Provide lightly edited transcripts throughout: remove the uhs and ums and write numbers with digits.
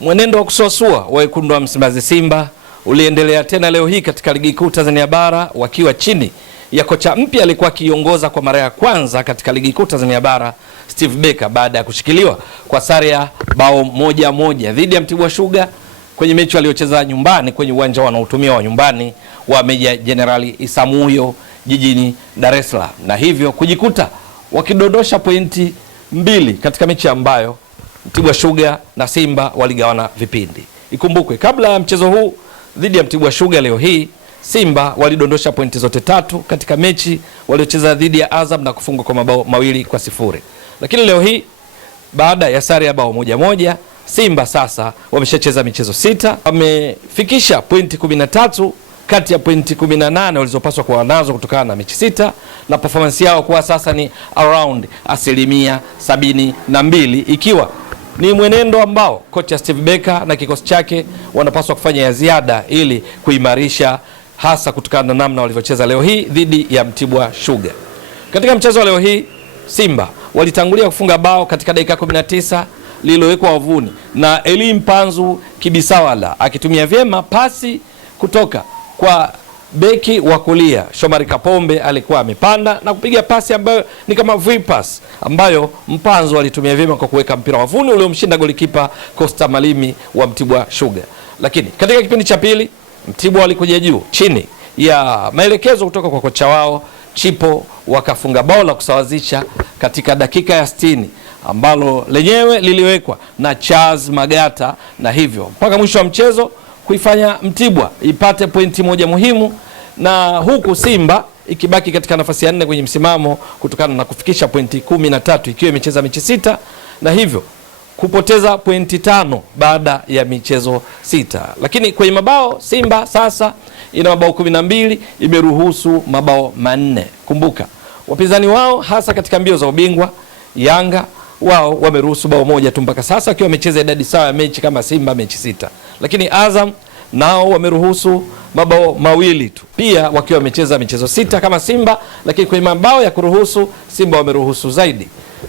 Mwenendo wa kusuasua wa wekundu wa Msimbazi Simba uliendelea tena leo hii katika ligi kuu Tanzania bara wakiwa chini ya kocha mpya alikuwa akiongoza kwa mara ya kwanza katika ligi kuu Tanzania bara Steve Becker, baada ya kushikiliwa kwa sare ya bao 1-1 dhidi ya Mtibwa Sugar kwenye mechi waliocheza nyumbani kwenye uwanja wanaotumia wa nyumbani wa Meja Jenerali Isamuhyo jijini Dar es Salaam, na hivyo kujikuta wakidondosha pointi 2 katika mechi ambayo Mtibwa Sugar na Simba waligawana vipindi. Ikumbukwe kabla ya mchezo huu dhidi ya Mtibwa Sugar leo hii Simba walidondosha pointi zote 3 katika mechi waliocheza dhidi ya Azam na kufungwa kwa mabao 2-0. Lakini leo hii baada ya sare ya bao 1-1 Simba sasa wameshacheza michezo 6, wamefikisha pointi 13 kati ya pointi 18 walizopaswa kuwa nazo kutokana na mechi 6, na performance yao kwa sasa ni around 72%, ikiwa ni mwenendo ambao kocha Steve Becker na kikosi chake wanapaswa kufanya ya ziada ili kuimarisha, hasa kutokana na namna walivyocheza leo hii dhidi ya Mtibwa Sugar. Katika mchezo wa leo hii Simba walitangulia kufunga bao katika dakika 19 lililowekwa wavuni na Eli Mpanzu Kibisawala akitumia vyema pasi kutoka kwa beki wa kulia Shomari Kapombe. Alikuwa amepanda na kupiga pasi ambayo ni kama V-pass ambayo Mpanzu alitumia vyema kwa kuweka mpira wavuni uliomshinda golikipa Costa Malimi wa Mtibwa Sugar. Lakini katika kipindi cha pili Mtibwa walikuja juu chini ya maelekezo kutoka kwa kocha wao Chipo, wakafunga bao la kusawazisha katika dakika ya 60 ambalo lenyewe liliwekwa na Charles Magata, na hivyo mpaka mwisho wa mchezo kuifanya Mtibwa ipate pointi 1 muhimu, na huku Simba ikibaki katika nafasi ya 4 kwenye msimamo kutokana na kufikisha pointi 13 ikiwa imecheza mechi 6, na hivyo kupoteza pointi 5 baada ya michezo 6. Lakini kwenye mabao Simba sasa ina mabao 12, imeruhusu mabao 4. Kumbuka wapinzani wao hasa katika mbio za ubingwa Yanga wao wameruhusu bao 1 tu mpaka sasa, wakiwa wamecheza idadi sawa ya mechi kama Simba mechi 6. Lakini Azam nao wameruhusu mabao 2 tu pia wakiwa wamecheza michezo 6 kama Simba, lakini kwenye mabao ya kuruhusu Simba wameruhusu zaidi.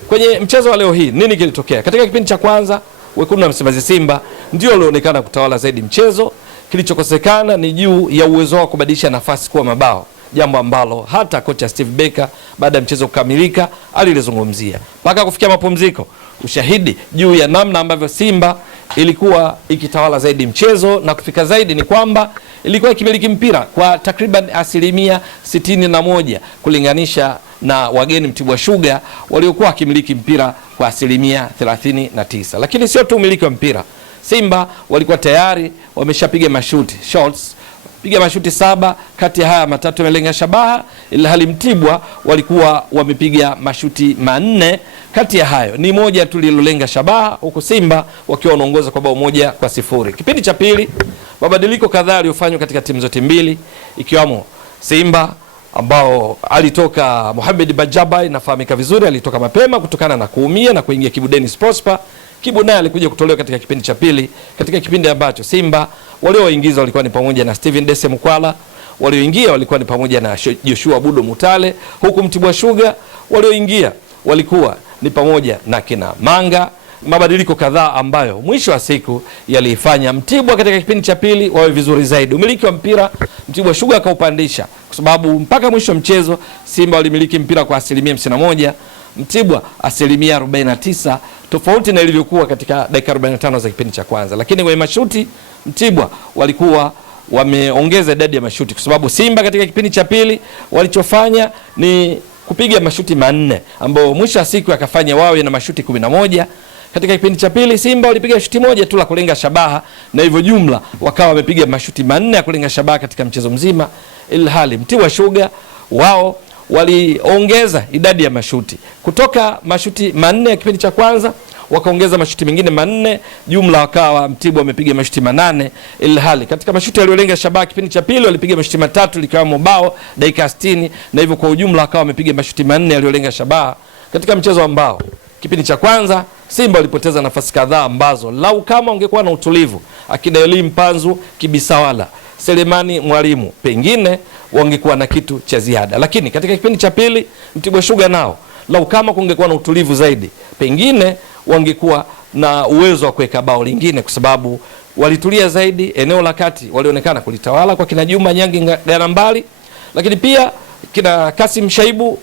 Kwenye mchezo wa leo hii nini kilitokea? Katika kipindi cha kwanza wekundu wa Msimbazi Simba ndio walionekana kutawala zaidi mchezo. Kilichokosekana ni juu ya uwezo wa kubadilisha nafasi kuwa mabao, jambo ambalo hata kocha Steve Becker baada ya mchezo kukamilika alilizungumzia mpaka kufikia mapumziko. Ushahidi juu ya namna ambavyo Simba ilikuwa ikitawala zaidi mchezo na kufika zaidi ni kwamba ilikuwa ikimiliki mpira kwa takriban 61% kulinganisha na wageni Mtibwa Sugar waliokuwa wakimiliki mpira kwa 39%. Lakini sio tu umiliki wa mpira, Simba walikuwa tayari wameshapiga mashuti shots, piga mashuti 7, kati ya haya 3 yamelenga shabaha, ila hali Mtibwa walikuwa wamepiga mashuti 4, kati ya hayo ni 1 tu lilolenga shabaha, huku Simba wakiwa wanaongoza kwa bao 1-0. Kipindi cha pili mabadiliko kadhaa yaliyofanywa katika timu zote mbili, ikiwamo Simba ambao alitoka Mohamed Bajabai, nafahamika vizuri, alitoka mapema kutokana na kuumia na kuingia Kibu Dennis Prosper. Kibu naye alikuja kutolewa katika kipindi cha pili, katika kipindi ambacho Simba walioingiza walikuwa ni pamoja na Steven Dese Mukwala, walioingia walikuwa ni pamoja na Joshua Budo Mutale, huku Mtibwa Sugar walioingia walikuwa ni pamoja na kina Manga. Mabadiliko kadhaa ambayo mwisho wa siku yalifanya Mtibwa katika kipindi cha pili wawe vizuri zaidi. Umiliki wa mpira Mtibwa Sugar akaupandisha, kwa sababu mpaka mwisho wa mchezo Simba walimiliki mpira kwa 51%, Mtibwa 49%, tofauti na ilivyokuwa katika dakika 45 za kipindi cha kwanza. Lakini kwenye mashuti Mtibwa walikuwa wameongeza idadi ya mashuti, kwa sababu Simba katika kipindi cha pili walichofanya ni kupiga mashuti 4 ambao mwisho wa siku akafanya wawe na mashuti 11. Katika kipindi cha pili Simba walipiga shuti 1 tu la kulenga shabaha, na hivyo jumla wakawa wamepiga mashuti 4 ya kulenga shabaha katika mchezo mzima, ilhali Mtibwa Sugar wao waliongeza idadi ya mashuti kutoka mashuti 4 ya kipindi cha kwanza wakaongeza mashuti mengine 4, jumla wakawa Mtibwa wamepiga mashuti 8, ilhali katika mashuti yaliyolenga shabaha kipindi cha pili walipiga mashuti 3 likiwamo bao dakika 60, na hivyo kwa ujumla wakawa wamepiga mashuti 4 yaliyolenga shabaha katika mchezo ambao kipindi cha kwanza Simba walipoteza nafasi kadhaa ambazo lau kama ungekuwa na utulivu akina Eli Mpanzu Kibisawala, Selemani Mwalimu, pengine wangekuwa na kitu cha ziada. Lakini katika kipindi cha pili Mtibwa Sugar nao lau kama kungekuwa na utulivu zaidi, pengine wangekuwa na uwezo wa kuweka bao lingine, kwa sababu walitulia zaidi. Eneo la kati walionekana kulitawala kwa kina Juma Nyangi Ganambali, lakini pia kina Kasim Shaibu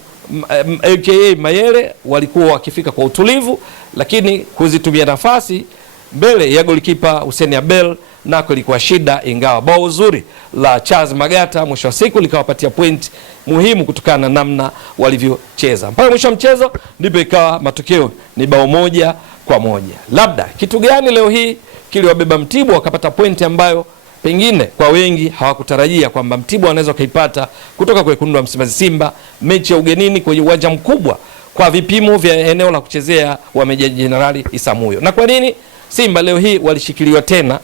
aka Mayele walikuwa wakifika kwa utulivu, lakini kuzitumia nafasi mbele ya golikipa Hussein Abel nako ilikuwa shida, ingawa bao zuri la Charles Magata mwisho wa siku likawapatia point muhimu kutokana na namna walivyocheza. Mpaka mwisho wa mchezo ndipo ikawa matokeo ni bao 1-1. Labda kitu gani leo hii kiliwabeba Mtibwa wakapata point ambayo pengine kwa wengi hawakutarajia kwamba Mtibwa anaweza kaipata kutoka kwa wekundu wa Msimbazi Simba, mechi ya ugenini kwenye uwanja mkubwa kwa vipimo vya eneo la kuchezea wa Meja Jenerali Isamuhyo. Na kwa nini Simba leo hii walishikiliwa tena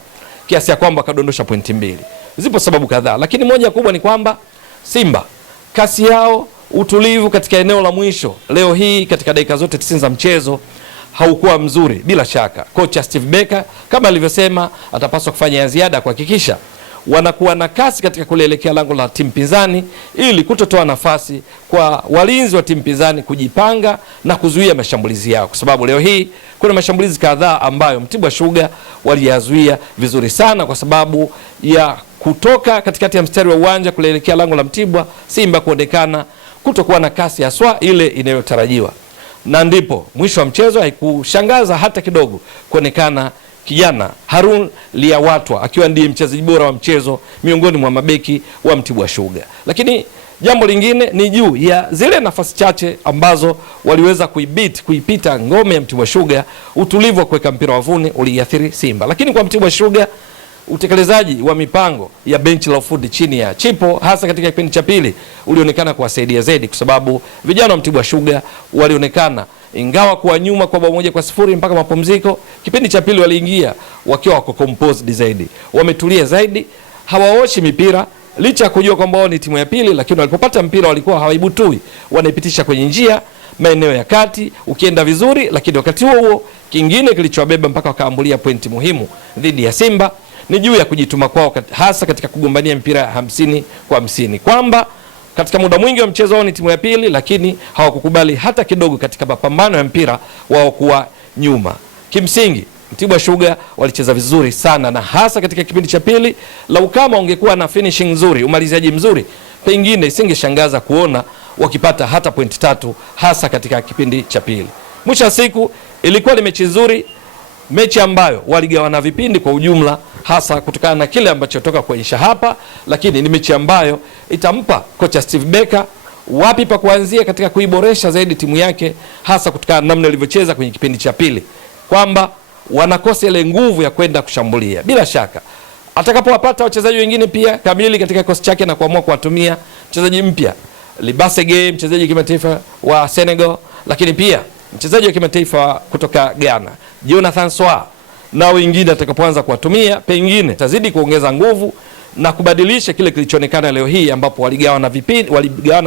kiasi ya kwamba kadondosha pointi 2? Zipo sababu kadhaa, lakini moja kubwa ni kwamba Simba kasi yao, utulivu katika eneo la mwisho leo hii katika dakika zote 90 za mchezo haukuwa mzuri. Bila shaka kocha Steve Becker kama alivyosema atapaswa kufanya ya ziada kuhakikisha wanakuwa na kasi katika kuelekea lango la timu pinzani, ili kutotoa nafasi kwa walinzi wa timu pinzani kujipanga na kuzuia mashambulizi yao, kwa sababu leo hii kuna mashambulizi kadhaa ambayo Mtibwa Sugar waliyazuia vizuri sana, kwa sababu ya kutoka katikati ya mstari wa uwanja kuelekea lango la Mtibwa, Simba kuonekana kutokuwa na kasi haswa ile inayotarajiwa. Na ndipo mwisho wa mchezo haikushangaza hata kidogo kuonekana kijana Harun Liawatwa akiwa ndiye mchezaji bora wa mchezo miongoni mwa mabeki wa Mtibwa Sugar. Lakini jambo lingine ni juu ya zile nafasi chache ambazo waliweza kuipita ngome ya Mtibwa Sugar, utulivu wa kuweka mpira wavuni uliathiri Simba. Lakini kwa Mtibwa Sugar utekelezaji wa mipango ya benchi la ufundi chini ya Chipo hasa katika kipindi cha pili ulionekana kuwasaidia zaidi, kwa sababu vijana wa Mtibwa Sugar walionekana ingawa kuwa nyuma kwa bao 1-0 mpaka mapumziko, kipindi cha pili waliingia wakiwa wako composed zaidi, wametulia zaidi, hawaoshi mipira licha ya kujua kwamba wao ni timu ya pili, lakini walipopata mpira walikuwa hawaibutui, wanaipitisha kwenye njia maeneo ya kati ukienda vizuri. Lakini wakati huo kingine kilichowabeba mpaka wakaambulia pointi muhimu dhidi ya Simba ni juu ya kujituma kwao hasa katika kugombania mpira 50 kwa 50, kwamba katika muda mwingi wa mchezo wao ni timu ya pili, lakini hawakukubali hata kidogo katika mapambano ya mpira wao kuwa nyuma. Kimsingi Mtibwa Sugar walicheza vizuri sana, na hasa katika kipindi cha pili. Lau kama ungekuwa na finishing nzuri, umaliziaji mzuri, pengine isingeshangaza kuona wakipata hata pointi 3 hasa katika kipindi cha pili. Mwisho wa siku ilikuwa ni mechi nzuri, mechi ambayo waligawana vipindi kwa ujumla, hasa kutokana na kile ambacho toka kuonyesha hapa, lakini ni mechi ambayo itampa kocha Steve Becker wapi pa kuanzia katika kuiboresha zaidi timu yake, hasa kutokana na namna ilivyocheza kwenye kipindi cha pili, kwamba wanakosa ile nguvu ya kwenda kushambulia. Bila shaka atakapowapata wachezaji wengine pia kamili katika kikosi chake na kuamua kuwatumia mchezaji mpya Libase Gay, mchezaji wa kimataifa wa Senegal, lakini pia mchezaji wa kimataifa kutoka Ghana Jonathan Soa, na wengine atakapoanza kuwatumia pengine tazidi kuongeza nguvu na kubadilisha kile kilichoonekana leo hii, ambapo waligawana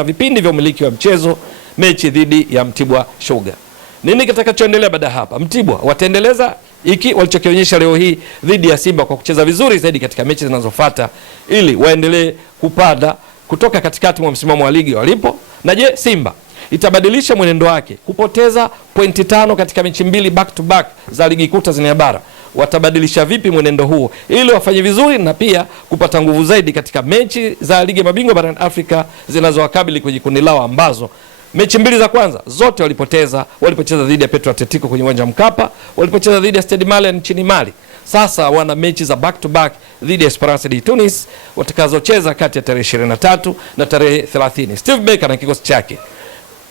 vipindi vya umiliki wa mchezo mechi dhidi ya Mtibwa Sugar. Nini kitakachoendelea baada hapa? Mtibwa wataendeleza hiki walichokionyesha leo hii dhidi ya Simba kwa kucheza vizuri zaidi katika mechi zinazofuata, ili waendelee kupanda kutoka katikati mwa msimamo wa ligi walipo. Na je, Simba itabadilisha mwenendo wake kupoteza pointi 5 katika mechi 2 back to back za ligi kuu Tanzania bara? Watabadilisha vipi mwenendo huo ili wafanye vizuri na pia kupata nguvu zaidi katika mechi za ligi ya mabingwa barani Afrika zinazowakabili kwenye kundi lao, ambazo mechi 2 za kwanza zote walipoteza, walipocheza dhidi ya Petro Atletico kwenye uwanja Mkapa, walipocheza dhidi ya Stade Malien nchini Mali. Sasa wana mechi za back to back dhidi ya Esperance de Tunis watakazocheza kati ya tarehe 23 na tarehe 30. Steve Becker na kikosi chake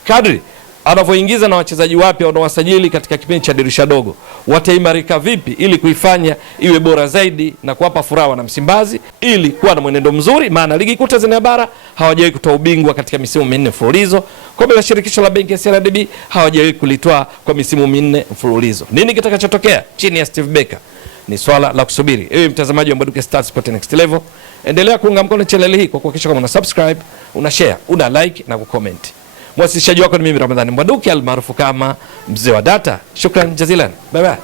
kadri anavyoingiza na wachezaji wapya wanaowasajili katika kipindi cha dirisha dogo, wataimarika vipi ili kuifanya iwe bora zaidi na kuwapa furaha na Msimbazi ili kuwa na mwenendo mzuri, maana ligi kuu Tanzania bara hawajawahi kutoa ubingwa katika misimu 4 mfululizo. Kombe la shirikisho la benki ya CRDB hawajawahi kulitoa kwa misimu 4 mfululizo. Nini kitakachotokea chini ya Steve Becker ni swala la kusubiri. Ewe mtazamaji wa Mbwaduke Stats Sport Next Level, endelea kuunga mkono channel hii kwa kuhakikisha kama una subscribe, una share, una like na kucomment. Mwasilishaji wako ni mimi Ramadhani Mbwaduke almaarufu kama Mzee wa Data. Shukran jazilan. Bye bye.